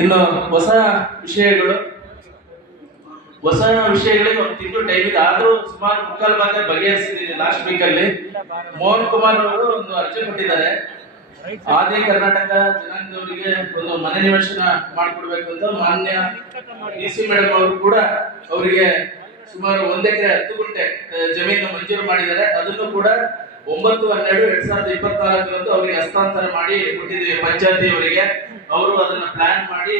ಇನ್ನು ಹೊಸ ವಿಷಯಗಳಿಗೆ ಒಂದು ತಿಂಗಳು ಟೈಮ್ ಇದೆ, ಆದ್ರೂ ಸುಮಾರು ಮುಕ್ಕಾಲು ಭಾಗ ಬಗೆಹರಿಸಿದ್ದೀನಿ. ಲಾಸ್ಟ್ ವೀಕ್ ಅಲ್ಲಿ ಮೋಹನ್ ಕುಮಾರ್ ಅವರು ಒಂದು ಅರ್ಜಿ ಕೊಟ್ಟಿದ್ದಾರೆ, ಆದಿ ಕರ್ನಾಟಕ ಜನಾಂಗದವರಿಗೆ ಒಂದು ಮನೆ ನಿವೇಶನ ಮಾಡಿಕೊಡ್ಬೇಕು ಅಂತ. ಮಾನ್ಯ ಡಿ.ಸಿ ಮೇಡಮ್ ಅವರು ಕೂಡ ಅವರಿಗೆ ಸುಮಾರು 1 ಎಕರೆ 10 ಗುಂಟೆ ಜಮೀನು ಮಂಜೂರು ಮಾಡಿದ್ದಾರೆ. ಅದನ್ನು ಕೂಡ 9/12/2024 ಅವರಿಗೆ ಹಸ್ತಾಂತರ ಮಾಡಿ ಕೊಟ್ಟಿದ್ದೀವಿ ಪಂಚಾಯತಿ ಅವರಿಗೆ. ಅವರು ಅದನ್ನ ಪ್ಲಾನ್ ಮಾಡಿ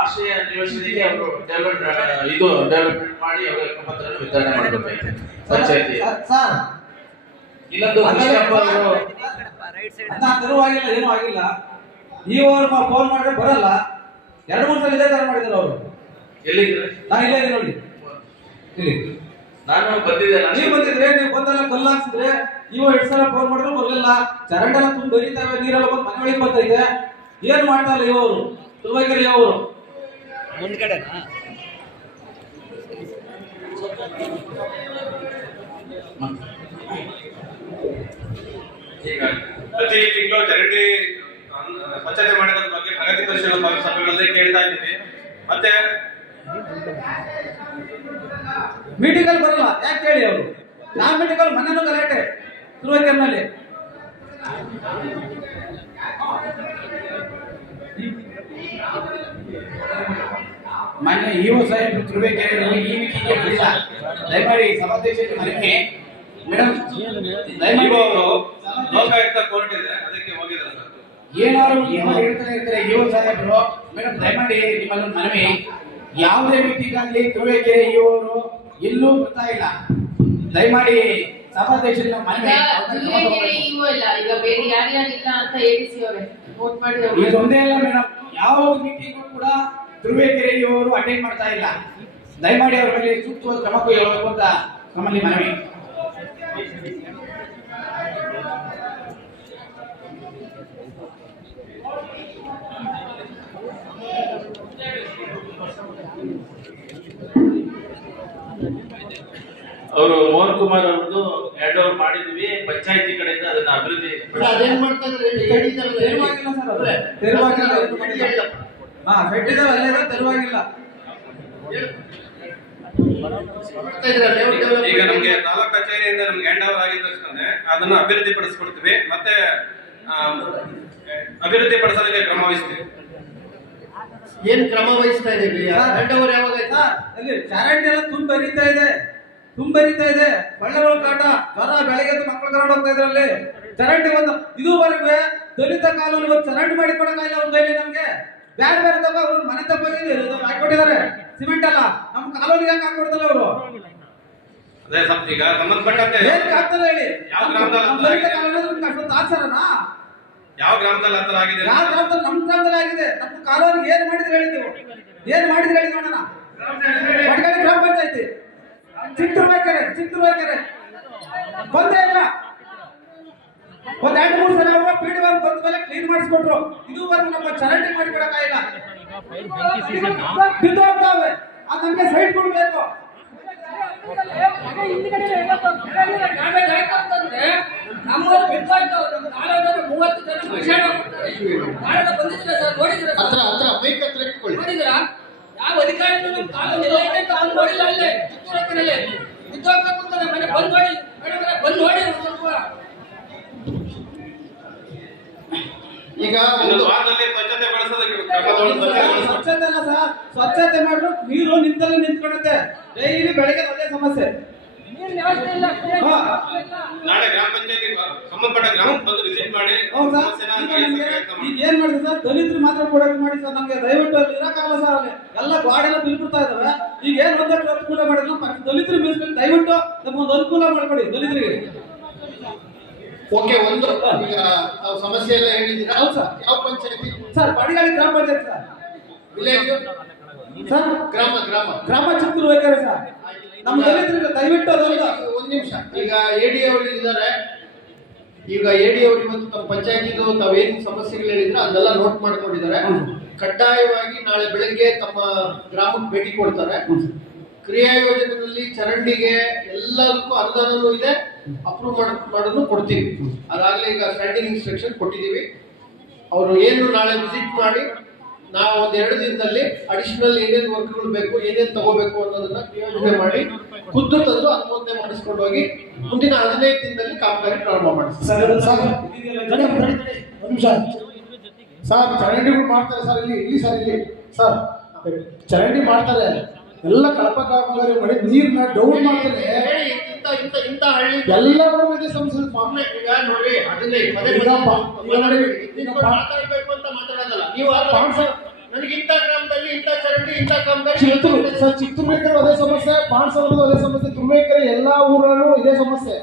ಆಶ್ರಯ ನಿವೇಶನಕ್ಕೆ ಅವರು ಡೆವಲಪ್ಮೆಂಟ್ ಮಾಡಿ ಅವರ ಪತ್ರವನ್ನು ವಿತರಣೆ ಮಾಡಬೇಕಾಗಿದೆ ಪಂಚಾಯತಿ. ಇನ್ನೊಂದು ತರುವಾಗಿಲ್ಲ, ಏನೂ ಆಗಿಲ್ಲ. ನೀವು ಫೋನ್ ಮಾಡಿದ್ರೆ ಬರಲ್ಲ. 2-3 ಸಲ ಇದೇ ತರ ಮಾಡಿದ್ರು ಅವರು. ಎಲ್ಲಿದ್ರೆ ನಾ ಇಲ್ಲೇ ನೋಡಿ, ಇಲ್ಲಿ ನಾನು ಬಂದಿದ್ದೆ. ನೀವು ಬಂದಿದ್ರೆ, ನೀವು ಬಂದೆಲ್ಲ ಕಲ್ಲು ಹಾಕ್ಸಿದ್ರೆ, ನೀವು 2 ಸಲ ಫೋನ್ ಮಾಡಿದ್ರು ಬರಲಿಲ್ಲ. ಚರಂಡಿ ಎಲ್ಲ ತುಂಬ ಬರೀತಾವೆ, ನೀರೆಲ್ಲ ಬಂದು ಮನೆ ಒಳಗೆ ಬರ್ತೈತೆ. ಏನ್ ಮಾಡ್ತಾರಲ್ಲ ಇವರು ತುರುವೇಕೆರೆ ಅವರು. ಮುಂದ್ಗಡೆನಾ ಈಗ ಪ್ರತಿ ತಿಂಗಳು ಚರಂಡಿ ಸ್ವಚ್ಛತೆ ಮಾಡೋದ್ರ ಬಗ್ಗೆ ಪ್ರಗತಿ ಪರಿಶೀಲನಾ ಸಭೆಗಳಲ್ಲಿ ಕೇಳ್ತಾ ಇದ್ದೀವಿ. ಮತ್ತೆ ಮೀಟಿಂಗ್ ಅಲ್ಲಿ ಬರಲ್ಲ, ಯಾಕೆ ಕೇಳಿ ಅವರು. ನಾ ಮೀಟಿಂಗ್ ಅಲ್ಲಿ ಮನೆನೂ ಗಲಾಟೆ ತುರುವೇಕೆರೆನಲ್ಲಿ. ಮಾನ್ಯ ಇಒ ಸಾಹೇಬ್ ತುರುವೇಕೆರೆಯಲ್ಲಿ ಈ ಮೀಟಿಂಗ್ಗೆ ಬರಲಿಲ್ಲ. ದಯಮಾಡಿ ಸಭಾಧ್ಯಕ್ಷರಿಗೆ ಮನವಿ. ಮೇಡಮ್ ಇಒ ಅವರು ಲೋಕಾಯುಕ್ತ ಕೋರ್ಟ್ ಇದೆ, ಅದಕ್ಕೆ ಹೋಗಿದ್ದಾರೆ ಸರ್. ಏನಾದ್ರು ಹೇಳ್ತಾನೆ ಇರ್ತಾರೆ ಇಒ ಸಾಹೇಬರು. ಮೇಡಮ್ ದಯಮಾಡಿ ನಿಮ್ಮಲ್ಲಿ ಮನವಿ, ಯಾವುದೇ ಮೀಟಿಂಗ್ ಆಗಲಿ ತುರುವೇಕೆರೆ ಇಒ ಅವರು ಎಲ್ಲೂ ಬರ್ತಾ ಇಲ್ಲ. ದಯಮಾಡಿ ಸಭಾಧ್ಯಕ್ಷರಿಗೆ ಮನವಿ. ಇದೊಂದೇ ಅಲ್ಲ ಮೇಡಮ್, ಯಾವ ಮೀಟಿಂಗ್ ಕೂಡ ತುರುವೇಕೆರೆ ಇವರು ಅಟೆಂಡ್ ಮಾಡ್ತಾ ಇಲ್ಲ. ದಯಮಾಡಿ ಅವರ ಮೇಲೆ ಸೂಕ್ತವಾದ ಕ್ರಮ ಕೈಗೊಳ್ಳಬೇಕು ಅಂತ ನಮ್ಮಲ್ಲಿ ಮನವಿ. ಅವರು ಮೋಹನ್ ಕುಮಾರ್ ಅವ್ರದ್ದು ಹ್ಯಾಂಡ್ ಓವರ್ ಮಾಡಿದ್ವಿ ಪಂಚಾಯತಿ ಕಡೆಯಿಂದ. ಅದನ್ನ ಅಭಿವೃದ್ಧಿ ತೆರವಾಗಿಲ್ಲ ಸರ್, ಅವ್ರೆ ತೆರವಾಗಿಲ್ಲ. ಬೆಟ್ಟಿದಾವೆ ತೆರವಾಗಿಲ್ಲ. ಈಗ ನಮ್ಗೆ ತಾಲೂಕ್ ಕಚೇರಿಯಿಂದ ನಮ್ಗೆ ಹ್ಯಾಂಡ್ ಓವರ್ ಆಗಿದ ತಕ್ಷಣ ಅದನ್ನ ಅಭಿವೃದ್ಧಿ ಪಡಿಸ್ಕೊಡ್ತೀವಿ, ಮತ್ತೆ ಅಭಿವೃದ್ಧಿ ಪಡಿಸೋದಕ್ಕೆ ಕ್ರಮ ವಹಿಸ್ತೀವಿ. ಏನ್ ಕ್ರಮ ವಹಿಸ್ತಾ ಇದೀವಿ? ಹ್ಯಾಂಡ್ ಓವರ್ ಯಾವಾಗ ಅಲ್ಲಿ ಚರಂಡಿ ಎಲ್ಲ ತುಂಬ ಬರೀತಾ ಇದೆ. ಬಳ್ಳಗಳ ಕಾಟ, ಜ್ವರ, ಬೆಳಗ್ಗೆ ಮಕ್ಕಳು ಕರ್ಕೊಂಡು ಹೋಗ್ತಾ ಇದ್ರಲ್ಲಿ. ಚರಂಡಿ ಒಂದು ಇದುವರೆಗೂ ದಲಿತ ಕಾಲೋನಿ ಒಂದು ಚರಂಡಿ ಮಾಡಿ ಕೊಡಕ್ಕಾಗಿಲ್ಲ ಅವ್ರ ಕೈಲಿ. ನಮ್ಗೆ ಬೇರೆ ಅವ್ರು ಮನೆ ತಪ್ಪಿ ಹಾಕೊಟ್ಟಿದ್ದಾರೆ ಸಿಮೆಂಟ್ ಎಲ್ಲ. ನಮ್ ಕಾಲೋನಿಗೆ ಯಾಕೆ ಹಾಕೊಡ್ತಲ್ಲ ಅವರು? ಅದೇ ಈಗ ಸಂಬಂಧಪಟ್ಟಂತೆ ಏನ್ ಆಗ್ತದೆ ಹೇಳಿ? ದಲಿತ ಕಾಲೋನಿ ಅಷ್ಟೊಂದು ಆಚಾರನಾ? ಯಾವ ಗ್ರಾಮದಲ್ಲಿ ಆತರ ಆಗಿದೆ? ಯಾವ ಗ್ರಾಮದಲ್ಲಿ? ನಮ್ಮ ಗ್ರಾಮದಲ್ಲಿ ಆಗಿದೆ. ನಮ್ಮ ಕಾಲೋನಿಗೆ ಏನ್ ಮಾಡಿದ್ರೆ ಹೇಳಿ ನೀವು? ಏನ್ ಮಾಡಿದ್ರೆ ಹೇಳಿ ನೋಡೋಣ. ಮಡ್ಗಾಡಿ ಗ್ರಾಮ ಪಂಚಾಯತಿ, ಚಿತ್ತೂರುಕೆರೆ ಬಂದೇ ಇಲ್ಲ. ಒಂದ್ 2-3 ಸಲ ಪೀಡಿ ಬಂದ ಮೇಲೆ ಕ್ಲೀನ್ ಮಾಡಿಸ್ಕೊಟ್ರು. ಇದುವರೆಗೂ ನಮ್ಮ ಚರಂಡಿ ಮಾಡಿ ಕೊಡಕ್ಕಾಗಿಲ್ಲ. ಬಿದ್ದೋಗ್ತಾವೆ, ಅದು ನಮ್ಗೆ ಸೈಡ್ ಕೊಡ್ಬೇಕು. ಯಾವ ಅಧಿಕಾರಿಗಳು ನಮ್ಮ ಕಾಲೋನಿ ನೋಡಿಲ್ಲ. ಅಲ್ಲೇ ಚಿತ್ತೂರುಕೆರೆಯಲ್ಲಿ ಬಿದ್ದೋಗ್ಬೇಕು ಅಂತ ಮನೆ ಬಂದ್ ನೋಡಿ, ಬಂದ್ ನೋಡಿ ಸ್ವಲ್ಪ. ಈಗ ಒಂದು ವಾರದಲ್ಲಿ ಸ್ವಚ್ಛತೆ ಬಳಸೋದಕ್ಕೆ ಸ್ವಚ್ಛತೆ ಅಲ್ಲ ಸರ್, ಸ್ವಚ್ಛತೆ ಮಾಡಿದ್ರು ನೀರು ನಿಂತಲ್ಲಿ ನಿಂತ್ಕೊಳ್ಳುತ್ತೆ. ಡೈಲಿ ಬೆಳಗ್ಗೆ ಅದೇ ಸಮಸ್ಯೆ. ನಾಳೆ ಗ್ರಾಮ ಪಂಚಾಯತಿ ಸಂಬಂಧಪಟ್ಟ ಗ್ರಾಮಕ್ಕೆ ಬಂದು ವಿಸಿಟ್ ಮಾಡಿ ಈಗ ಏನ್ ಮಾಡಿದ್ರು ಸರ್, ದಲಿತರು ಮಾತ್ರ ಕೊಡೋಕೆ ಮಾಡಿ ಸರ್. ನಮ್ಗೆ ದಯವಿಟ್ಟು ಅಲ್ಲಿ ಇರಕ್ಕಾಗಲ್ಲ ಸರ್. ಅಲ್ಲಿ ಎಲ್ಲ ಗಾಡಿಯೆಲ್ಲ ಬಿಲ್ಬಿಡ್ತಾ ಇದಾವೆ. ಈಗ ಏನ್ ಒಂದಷ್ಟು ಅನುಕೂಲ ಮಾಡಿದ್ರು ದಲಿತರು ಮೀಸಲು ದಯವಿಟ್ಟು ನಮ್ಗೊಂದು ಅನುಕೂಲ ಮಾಡ್ಕೊಡಿ ದಲಿತರಿಗೆ. ಓಕೆ, ಒಂದು ಈಗ ಸಮಸ್ಯೆ ಎಲ್ಲ ಹೇಳಿದ್ದೀರಾ? ಹೌದು ಸರ್. ಯಾವ ಪಂಚಾಯತಿ ಸರ್? ಪಡಿಗಾಳಿ ಗ್ರಾಮ ಪಂಚಾಯತಿ ಸರ್. ವಿಲೇಜ್ ಸರ್, ಗ್ರಾಮ ಚಿತ್ತೂರುಕೆರೆ ಸರ್. ನಮ್ಮ ದಲಿತರಿಗೆ ದಯವಿಟ್ಟು ಒಂದ್ ನಿಮಿಷ. ಈಗ ಎಡಿ ಅವರು ಇದ್ದಾರೆ. ಈಗ ಎಡಿ ಅವರು ಇವತ್ತು ತಮ್ಮ ಪಂಚಾಯತಿದು ತಾವೇನು ಸಮಸ್ಯೆಗಳು ಹೇಳಿದ್ರೆ ಅದೆಲ್ಲ ನೋಟ್ ಮಾಡ್ಕೊಂಡಿದ್ದಾರೆ. ಕಡ್ಡಾಯವಾಗಿ ನಾಳೆ ಬೆಳಗ್ಗೆ ತಮ್ಮ ಗ್ರಾಮಕ್ಕೆ ಭೇಟಿ ಕೊಡ್ತಾರೆ. ಕ್ರಿಯಾ ಯೋಜನೆಯಲ್ಲಿ ಚರಂಡಿಗೆ ಎಲ್ಲದಕ್ಕೂ ಅನುದಾನನೂ ಇದೆ, ಅಪ್ರೂವ್ ಮಾಡೋದು ಕೊಡ್ತೀವಿ. ಅದಾಗಲೇ ಈಗ ಸ್ಟ್ಯಾಂಡಿಂಗ್ ಇನ್ಸ್ಟ್ರಕ್ಷನ್ ಕೊಟ್ಟಿದ್ದೀವಿ. ಅವರು ಏನು ನಾಳೆ ವಿಸಿಟ್ ಮಾಡಿ ನಾವು ಒಂದ್ 2 ದಿನದಲ್ಲಿ ಅಡಿಷನಲ್ ಏನೇನ್ ವರ್ಕ್ಗಳು ಬೇಕು, ಏನೇನ್ ತಗೋಬೇಕು ಅನ್ನೋದನ್ನ ಯೋಚನೆ ಮಾಡಿ ಖುದ್ದು ತಂದು ಅನುಮೋದನೆ ಮಾಡಿಸ್ಕೊಂಡು ಹೋಗಿ ಮುಂದಿನ 15 ದಿನದಲ್ಲಿ ಕಾಮಗಾರಿ ಪ್ರಾರಂಭ ಮಾಡಿಸ್ತೀವಿ. ಸರ್ ಚರಂಡಿಗಳು ಮಾಡ್ತಾರೆ ಸರ್, ಇಲ್ಲಿ ಸರ್ ಚರಂಡಿ ಮಾಡ್ತಾರೆ, ಎಲ್ಲ ಕಳಪ ಕಾಮಗಾರಿ ಮಾಡಿ ನೀರ್ನ ಡೌನ್ ಮಾಡ್ತಾರೆ. ಹೇಳಿ, ಇಂಥ ಹಳ್ಳಿ ಎಲ್ಲರೂ ಇದೆ ಸಮಸ್ಯೆ. ಈಗ ನೋಡಿ, ಅದನ್ನೇ ಪದೇ ಮಾತಾಡ್ಬೇಕು ಅಂತ ಮಾತಾಡೋದಲ್ಲ. ನೀವು ನನಗೆ ಇಂಥ ಗ್ರಾಮದಲ್ಲಿ ಇಂಥ ಚರಂಡಿ, ಇಂಥ ಕಾಮಗಾರಿ. ಚಿತ್ರಬೇಕರೆ ಅದೇ ಸಮಸ್ಯೆ, ಪಾಣ್ಸಂದ್ರದ್ದು ಅದೇ ಸಮಸ್ಯೆ, ತುರುವೇಕೆರೆ ಎಲ್ಲಾ ಊರಲ್ಲೂ ಇದೇ ಸಮಸ್ಯೆ.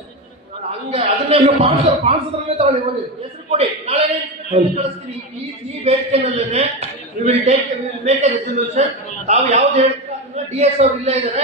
ಹಂಗೆ ಅದನ್ನೇ ಪಾಣ್ಸಂದ್ರಲ್ಲೇ ತಗೊಳ್ಳಿ ಹೋಗಿ ಹೆಸರು ಕೊಡಿ, ನಾಳೆ ಕಳಿಸ್ತೀನಿ. ಈ ಬೇಡಿಕೆನಲ್ಲೇ ಮೇಕ್ ಎ ರೆಸಲ್ಯೂಷನ್. ತಾವು ಯಾವ್ದು ಹೇಳ್ತೀರಾ, DS ಅವ್ರು ಇಲ್ಲೇ ಇದ್ದಾರೆ,